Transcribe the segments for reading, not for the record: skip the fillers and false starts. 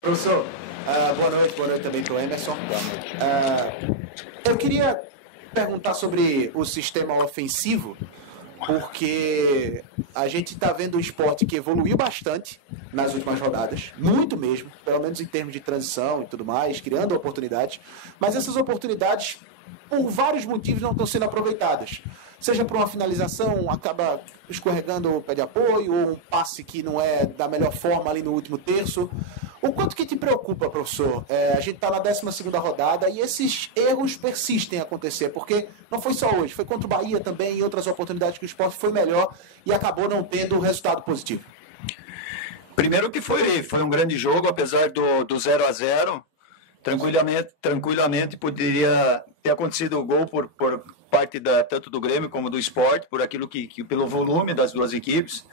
Professor, boa noite também para o Emerson. Eu queria perguntar sobre o sistema ofensivo, porque a gente está vendo um esporte que evoluiu bastante nas últimas rodadas, muito mesmo, pelo menos em termos de transição e tudo mais, criando oportunidades, mas essas oportunidades, por vários motivos, não estão sendo aproveitadas. Seja por uma finalização, acaba escorregando o pé de apoio, ou um passe que não é da melhor forma ali no último terço. O quanto que te preocupa, professor? A gente está na 12ª rodada e esses erros persistem a acontecer, porque não foi só hoje, foi contra o Bahia também e outras oportunidades que o esporte foi melhor e acabou não tendo o resultado positivo. Primeiro que foi um grande jogo, apesar do 0-0, tranquilamente poderia ter acontecido o gol por parte tanto do Grêmio como do Sport, por aquilo que pelo volume das duas equipes.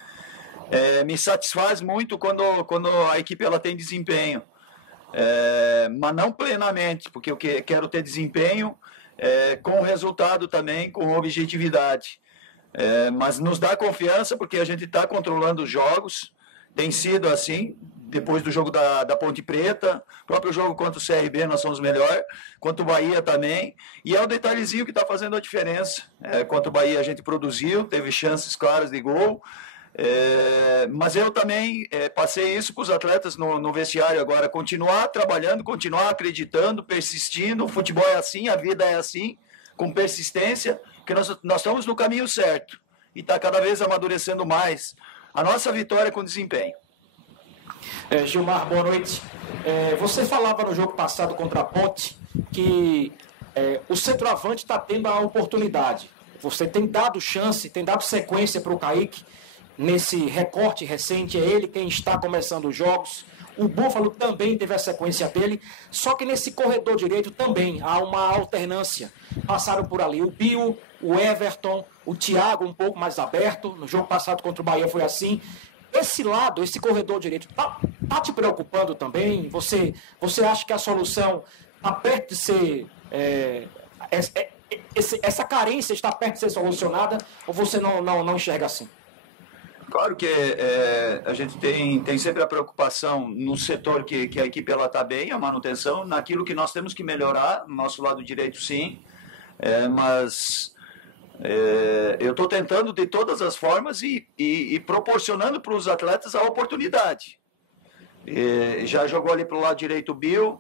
Me satisfaz muito quando a equipe ela tem desempenho, mas não plenamente, porque eu quero ter desempenho com resultado também, com objetividade. Mas nos dá confiança porque a gente está controlando os jogos, tem sido assim. Depois do jogo da Ponte Preta, próprio jogo contra o CRB, nós somos melhor, contra o Bahia também, e é o detalhezinho que está fazendo a diferença. Contra o Bahia a gente produziu, teve chances claras de gol, mas eu também passei isso para os atletas no vestiário agora, continuar trabalhando, continuar acreditando, persistindo. O futebol é assim, a vida é assim, com persistência, que nós estamos no caminho certo e está cada vez amadurecendo mais a nossa vitória com desempenho. Gilmar, boa noite. Você falava no jogo passado contra a Ponte que o centroavante está tendo a oportunidade. Você tem dado chance, tem dado sequência para o Kaique nesse recorte recente. É ele quem está começando os jogos. O Búfalo também teve a sequência dele. Só que nesse corredor direito também há uma alternância. Passaram por ali o Bill, o Everton, o Thiago um pouco mais aberto. No jogo passado contra o Bahia foi assim. Esse lado, esse corredor direito, tá te preocupando também? Você acha que a solução está perto de ser... essa carência está perto de ser solucionada ou você não enxerga assim? Claro que a gente tem sempre a preocupação no setor que a equipe está bem, a manutenção, naquilo que nós temos que melhorar, no nosso lado direito sim, mas... eu estou tentando de todas as formas e proporcionando para os atletas a oportunidade. Já jogou ali para o lado direito o Bill,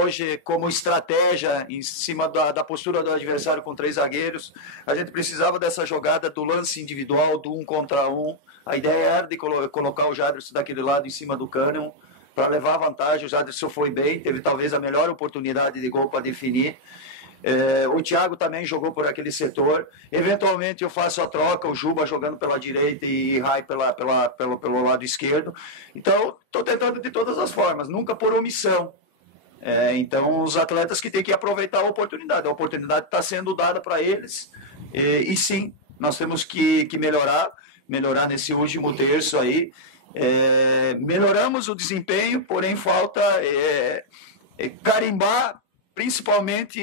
hoje como estratégia em cima da postura do adversário com 3 zagueiros, a gente precisava dessa jogada do lance individual, do 1 contra 1. A ideia era de colocar o Jadson daquele lado em cima do Kahneman para levar a vantagem. O Jadson foi bem, teve talvez a melhor oportunidade de gol para definir. O Thiago também jogou por aquele setor. Eventualmente eu faço a troca, o Juba jogando pela direita e Rai pelo lado esquerdo. Então estou tentando de todas as formas, nunca por omissão. Então os atletas que têm que aproveitar a oportunidade está sendo dada para eles, e sim, nós temos que melhorar nesse último terço aí. Melhoramos o desempenho, porém falta carimbar, principalmente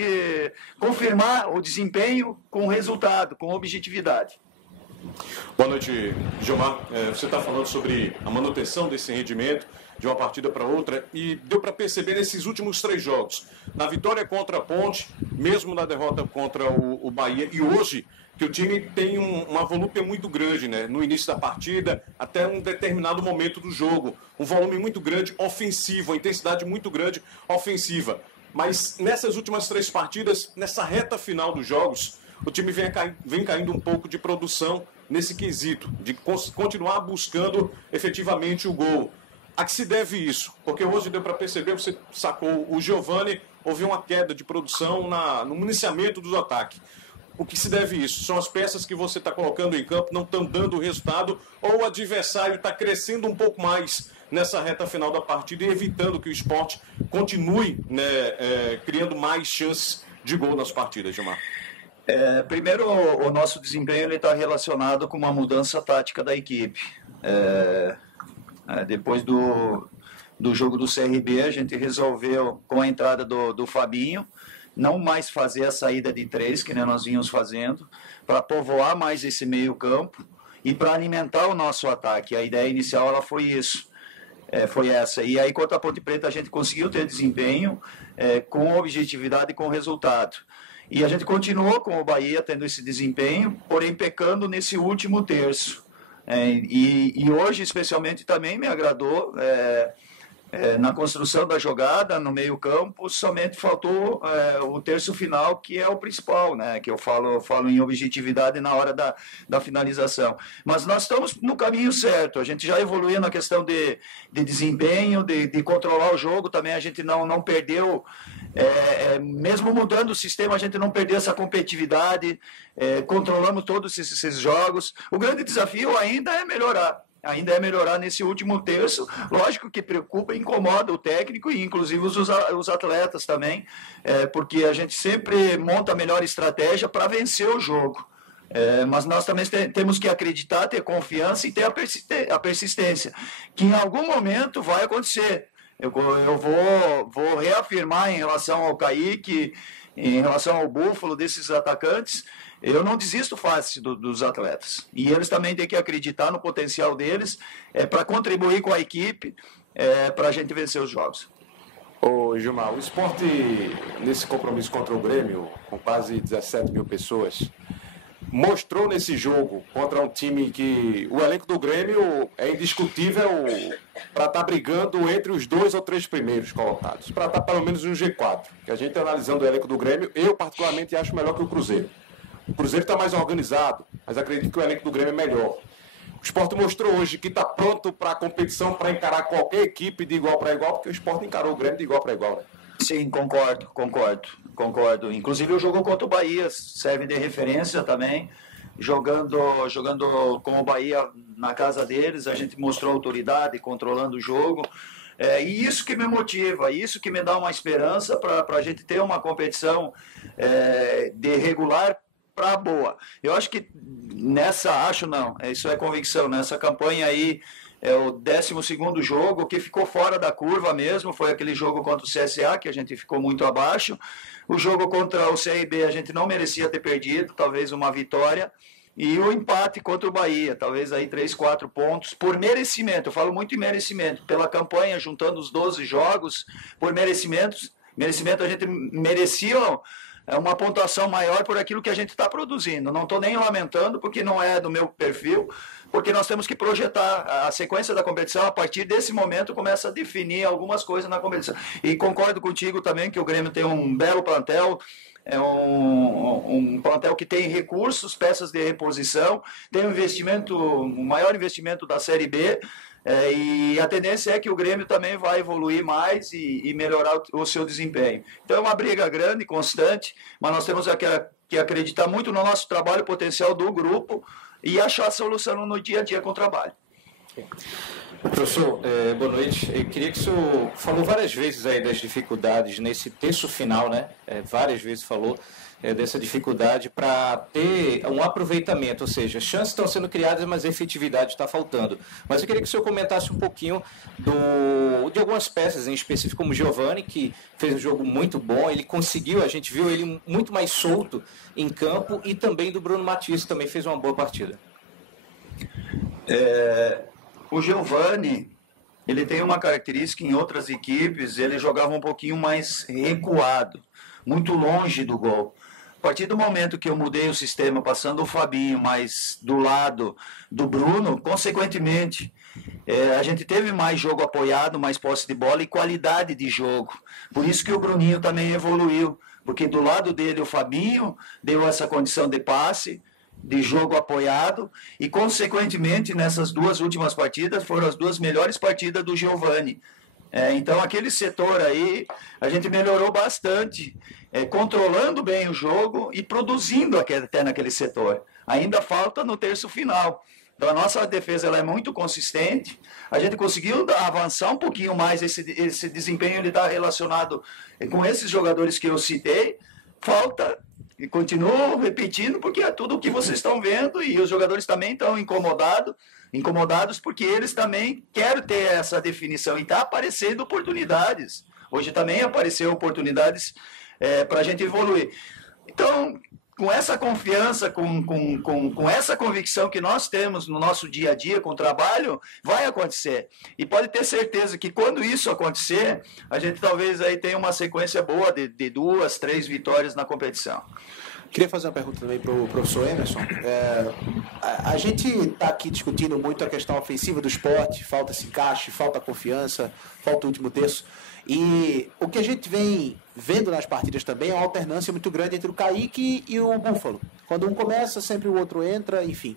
confirmar o desempenho com resultado, com objetividade. Boa noite, Gilmar. Você está falando sobre a manutenção desse rendimento de uma partida para outra e deu para perceber nesses últimos 3 jogos, na vitória contra a Ponte, mesmo na derrota contra o Bahia, e hoje que o time tem uma volúpia muito grande, né? No início da partida, até um determinado momento do jogo, um volume muito grande ofensivo, uma intensidade muito grande ofensiva. Mas nessas últimas 3 partidas, nessa reta final dos jogos, o time vem caindo um pouco de produção nesse quesito, de continuar buscando efetivamente o gol. A que se deve isso? Porque hoje deu para perceber, você sacou o Giovani, houve uma queda de produção no municiamento do ataque. O que se deve isso? São as peças que você está colocando em campo, não estão dando o resultado, ou o adversário está crescendo um pouco mais nessa reta final da partida e evitando que o Sport continue, né, criando mais chances de gol nas partidas, Gilmar? Primeiro, o nosso desempenho está relacionado com uma mudança tática da equipe. Depois do jogo do CRB, a gente resolveu, com a entrada do Fabinho, não mais fazer a saída de 3, que nós vínhamos fazendo, para povoar mais esse meio campo e para alimentar o nosso ataque. A ideia inicial ela foi isso. foi essa. E aí, contra a Ponte Preta, a gente conseguiu ter desempenho com objetividade e com resultado. E a gente continuou com o Bahia tendo esse desempenho, porém pecando nesse último terço. E hoje, especialmente, também me agradou na construção da jogada, no meio-campo, somente faltou o terço final, que é o principal, né? Que eu falo em objetividade na hora da finalização. Mas nós estamos no caminho certo, a gente já evoluiu na questão de desempenho, de controlar o jogo, também a gente não perdeu. Mesmo mudando o sistema, a gente não perdeu essa competitividade, controlamos todos esses jogos. O grande desafio ainda é melhorar nesse último terço. Lógico que preocupa e incomoda o técnico e inclusive os atletas também, porque a gente sempre monta a melhor estratégia para vencer o jogo. Mas nós também temos que acreditar, ter confiança e ter a persistência, que em algum momento vai acontecer. Eu vou reafirmar em relação ao Kaique, em relação ao Búfalo, desses atacantes. Eu não desisto fácil dos atletas. E eles também têm que acreditar no potencial deles para contribuir com a equipe, para a gente vencer os jogos. Ô Gilmar, o Sport, nesse compromisso contra o Grêmio, com quase 17 mil pessoas, mostrou nesse jogo contra um time que o elenco do Grêmio é indiscutível para estar brigando entre os 2 ou 3 primeiros colocados, para estar pelo menos no G4. Que a gente analisando o elenco do Grêmio, eu particularmente acho melhor que o Cruzeiro. O Cruzeiro está mais organizado, mas acredito que o elenco do Grêmio é melhor. O Sport mostrou hoje que está pronto para a competição, para encarar qualquer equipe de igual para igual, porque o Sport encarou o Grêmio de igual para igual, né? Sim, concordo. Inclusive o jogo contra o Bahia serve de referência também. Jogando com o Bahia na casa deles, a gente mostrou autoridade, controlando o jogo. E isso que me motiva, isso que me dá uma esperança para a gente ter uma competição de regular para boa. Eu acho que isso é convicção, nessa campanha aí, é o 12º jogo, que ficou fora da curva mesmo, foi aquele jogo contra o CSA, que a gente ficou muito abaixo. O jogo contra o CRB a gente não merecia ter perdido, talvez uma vitória. E o empate contra o Bahia, talvez aí 3, 4 pontos, por merecimento, eu falo muito em merecimento, pela campanha, juntando os 12 jogos, por merecimento a gente merecia uma pontuação maior por aquilo que a gente está produzindo. Não estou nem lamentando, porque não é do meu perfil, porque nós temos que projetar a sequência da competição. A partir desse momento começa a definir algumas coisas na competição. E concordo contigo também que o Grêmio tem um belo plantel, é um plantel que tem recursos, peças de reposição, tem o maior investimento da Série B, e a tendência é que o Grêmio também vai evoluir mais e melhorar o seu desempenho. Então é uma briga grande, constante, mas nós temos que acreditar muito no nosso trabalho potencial do grupo e achar a solução no dia a dia com o trabalho. Professor, boa noite. Eu queria que o senhor falou várias vezes aí das dificuldades nesse terço final, né? Várias vezes falou dessa dificuldade para ter um aproveitamento, ou seja, chances estão sendo criadas, mas a efetividade está faltando. Mas eu queria que o senhor comentasse um pouquinho de algumas peças, em específico como o Giovani, que fez um jogo muito bom, a gente viu ele muito mais solto em campo, e também do Bruno Matias, que também fez uma boa partida. O Giovani, ele tem uma característica: em outras equipes ele jogava um pouquinho mais recuado, muito longe do gol. A partir do momento que eu mudei o sistema, passando o Fabinho mais do lado do Bruno, consequentemente, a gente teve mais jogo apoiado, mais posse de bola e qualidade de jogo. Por isso que o Bruninho também evoluiu, porque do lado dele o Fabinho deu essa condição de passe, de jogo apoiado, e consequentemente nessas 2 últimas partidas foram as 2 melhores partidas do Giovani. Então aquele setor aí a gente melhorou bastante, controlando bem o jogo e produzindo até naquele setor. Ainda falta no terço final. Então a nossa defesa ela é muito consistente, a gente conseguiu avançar um pouquinho mais, esse desempenho está relacionado com esses jogadores que eu citei. Falta, e continuo repetindo, porque é tudo o que vocês estão vendo, e os jogadores também estão incomodados porque eles também querem ter essa definição, e está aparecendo oportunidades. Hoje também apareceu oportunidades para a gente evoluir. Então, com essa confiança, com essa convicção que nós temos no nosso dia a dia com o trabalho, vai acontecer. E pode ter certeza que quando isso acontecer, a gente talvez aí tenha uma sequência boa de 2, 3 vitórias na competição. Queria fazer uma pergunta também para o professor Emerson. A gente está aqui discutindo muito a questão ofensiva do esporte, falta esse encaixe, falta confiança, falta o último terço. E o que a gente vem vendo nas partidas também é uma alternância muito grande entre o Kaique e o Búfalo. Quando um começa, sempre o outro entra, enfim.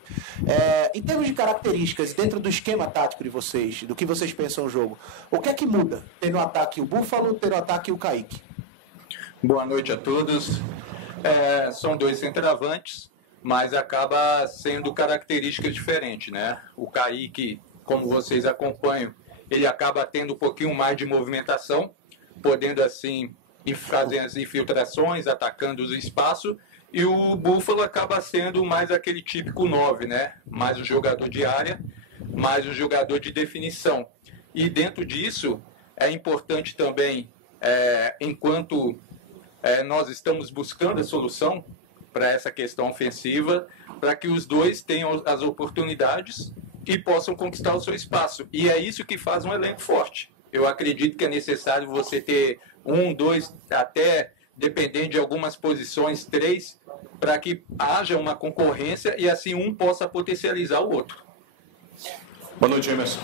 Em termos de características, dentro do esquema tático de vocês, do que vocês pensam no jogo, o que é que muda? Ter no ataque o Búfalo, ter no ataque o Kaique? Boa noite a todos. São 2 centroavantes, mas acaba sendo características diferentes, né? O Kaique, como vocês acompanham, ele acaba tendo um pouquinho mais de movimentação, podendo assim fazer as infiltrações, atacando os espaços, e o Búfalo acaba sendo mais aquele típico 9, né? Mais o jogador de área, mais o jogador de definição. E dentro disso, é importante também, enquanto nós estamos buscando a solução para essa questão ofensiva, para que os dois tenham as oportunidades e possam conquistar o seu espaço. E é isso que faz um elenco forte. Eu acredito que é necessário você ter 1, 2, até, dependendo de algumas posições, 3, para que haja uma concorrência e assim um possa potencializar o outro. Boa noite, Emerson.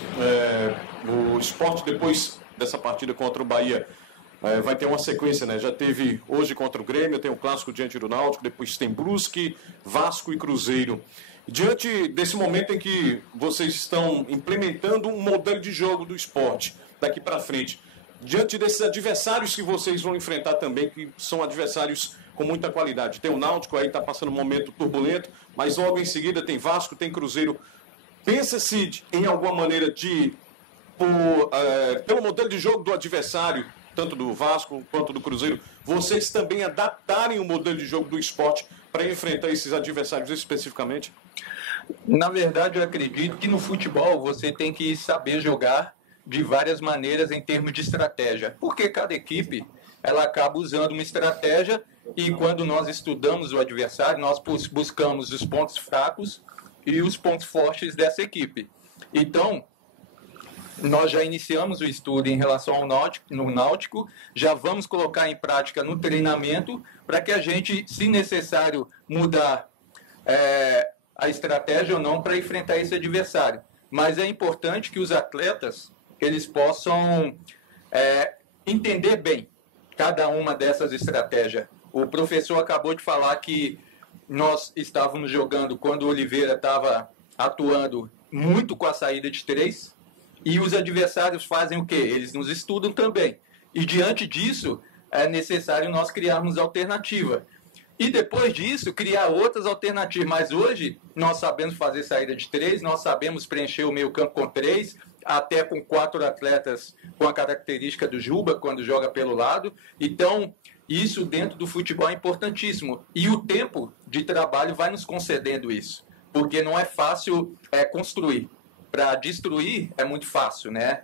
O Sport, depois dessa partida contra o Bahia, vai ter uma sequência, né? Já teve hoje contra o Grêmio, tem o clássico diante do Náutico, depois tem Brusque, Vasco e Cruzeiro. Diante desse momento em que vocês estão implementando um modelo de jogo do Sport daqui para frente, diante desses adversários que vocês vão enfrentar também, que são adversários com muita qualidade. Tem o Náutico aí, está passando um momento turbulento, mas logo em seguida tem Vasco, tem Cruzeiro. Pensa-se em alguma maneira de, pelo modelo de jogo do adversário, tanto do Vasco quanto do Cruzeiro, vocês também adaptarem o modelo de jogo do Sport para enfrentar esses adversários especificamente? Na verdade, eu acredito que no futebol você tem que saber jogar de várias maneiras em termos de estratégia, porque cada equipe ela acaba usando uma estratégia e quando nós estudamos o adversário, nós buscamos os pontos fracos e os pontos fortes dessa equipe. Então, nós já iniciamos o estudo em relação ao Náutico, já vamos colocar em prática no treinamento para que a gente, se necessário, mudar a estratégia ou não para enfrentar esse adversário. Mas é importante que os atletas eles possam entender bem cada uma dessas estratégias. O professor acabou de falar que nós estávamos jogando quando o Oliveira estava atuando muito com a saída de 3, e os adversários fazem o quê? Eles nos estudam também. E diante disso, é necessário nós criarmos alternativa. E depois disso, criar outras alternativas. Mas hoje, nós sabemos fazer saída de 3, nós sabemos preencher o meio campo com 3, até com 4 atletas com a característica do Juba, quando joga pelo lado. Então, isso dentro do futebol é importantíssimo. E o tempo de trabalho vai nos concedendo isso. Porque não é fácil construir. Para destruir é muito fácil, né?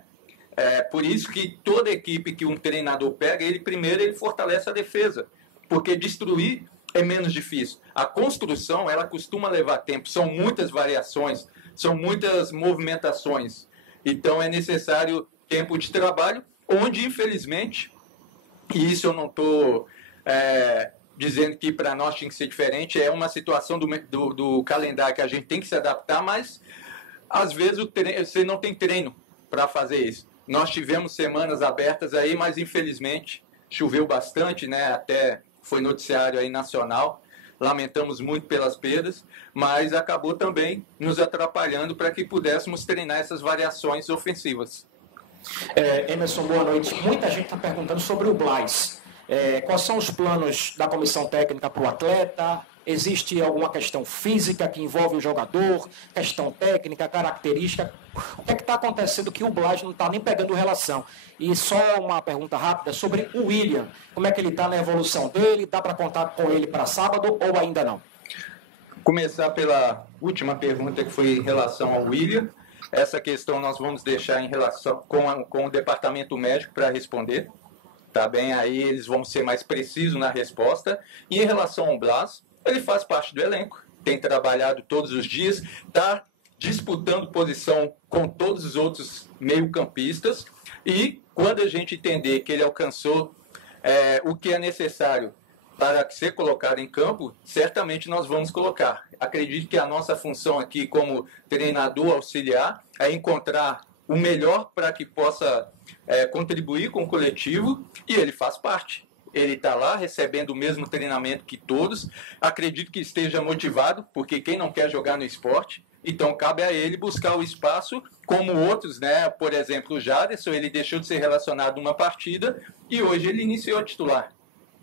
Por isso que toda equipe que um treinador pega, ele fortalece a defesa. Porque destruir é menos difícil. A construção, ela costuma levar tempo. São muitas variações, são muitas movimentações. Então, é necessário tempo de trabalho, onde, infelizmente, e isso eu não estou dizendo que para nós tinha que ser diferente, é uma situação do calendário que a gente tem que se adaptar, mas, às vezes, você não tem treino para fazer isso. Nós tivemos semanas abertas aí, mas, infelizmente, choveu bastante, né? Até foi noticiário aí nacional. Lamentamos muito pelas perdas, mas acabou também nos atrapalhando para que pudéssemos treinar essas variações ofensivas. Emerson, boa noite. Muita gente está perguntando sobre o Blas. Quais são os planos da comissão técnica para o atleta? Existe alguma questão física que envolve o jogador? Questão técnica, característica? O que é que está acontecendo que o Blas não está nem pegando relação? E só uma pergunta rápida sobre o William. Como é que ele está na evolução dele? Dá para contar com ele para sábado ou ainda não? Começar pela última pergunta, que foi em relação ao William. Essa questão nós vamos deixar em relação com o departamento médico para responder. Tá bem? Aí eles vão ser mais precisos na resposta. E em relação ao Blas, Ele faz parte do elenco, tem trabalhado todos os dias, está disputando posição com todos os outros meio-campistas, e quando a gente entender que ele alcançou o que é necessário para ser colocado em campo, certamente nós vamos colocar. Acredito que a nossa função aqui como treinador auxiliar é encontrar o melhor para que possa contribuir com o coletivo, e ele faz parte. Ele está lá recebendo o mesmo treinamento que todos. Acredito que esteja motivado, porque quem não quer jogar no esporte? Então cabe a ele buscar o espaço, como outros, né? Por exemplo, o Jaderson, ele deixou de ser relacionado numa partida e hoje ele iniciou a titular.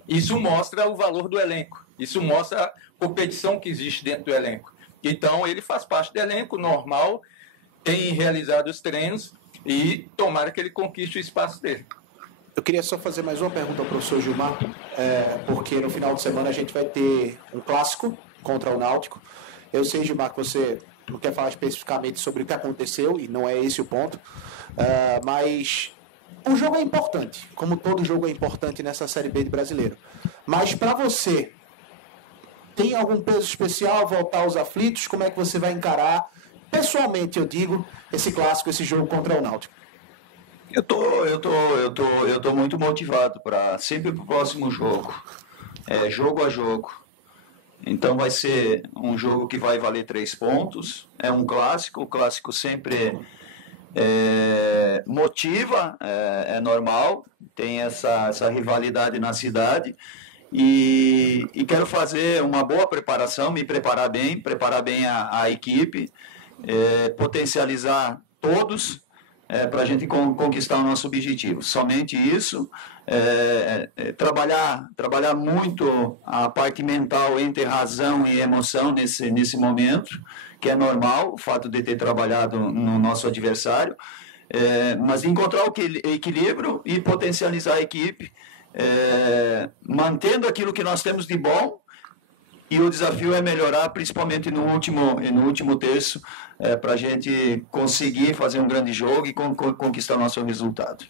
Isso mostra o valor do elenco, isso mostra a competição que existe dentro do elenco. Então ele faz parte do elenco normal, tem realizado os treinos e tomara que ele conquiste o espaço dele. Eu queria só fazer mais uma pergunta ao professor Gilmar, porque no final de semana a gente vai ter um clássico contra o Náutico. Eu sei, Gilmar, que você não quer falar especificamente sobre o que aconteceu, e não é esse o ponto, mas o jogo é importante, como todo jogo é importante nessa Série B de Brasileiro. Mas para você, tem algum peso especial voltar aos aflitos? Como é que você vai encarar, pessoalmente eu digo, esse clássico, esse jogo contra o Náutico? Eu tô muito motivado para sempre pro próximo jogo. Jogo a jogo. Então vai ser um jogo que vai valer 3 pontos. É um clássico. O clássico sempre motiva, é normal. Tem essa rivalidade na cidade. E quero fazer uma boa preparação, me preparar bem a equipe, potencializar todos, para a gente conquistar o nosso objetivo. Somente isso, trabalhar muito a parte mental entre razão e emoção nesse momento, que é normal, o fato de ter trabalhado no nosso adversário, mas encontrar o equilíbrio e potencializar a equipe, mantendo aquilo que nós temos de bom. E o desafio é melhorar, principalmente no último terço, para a gente conseguir fazer um grande jogo e conquistar o nosso resultado.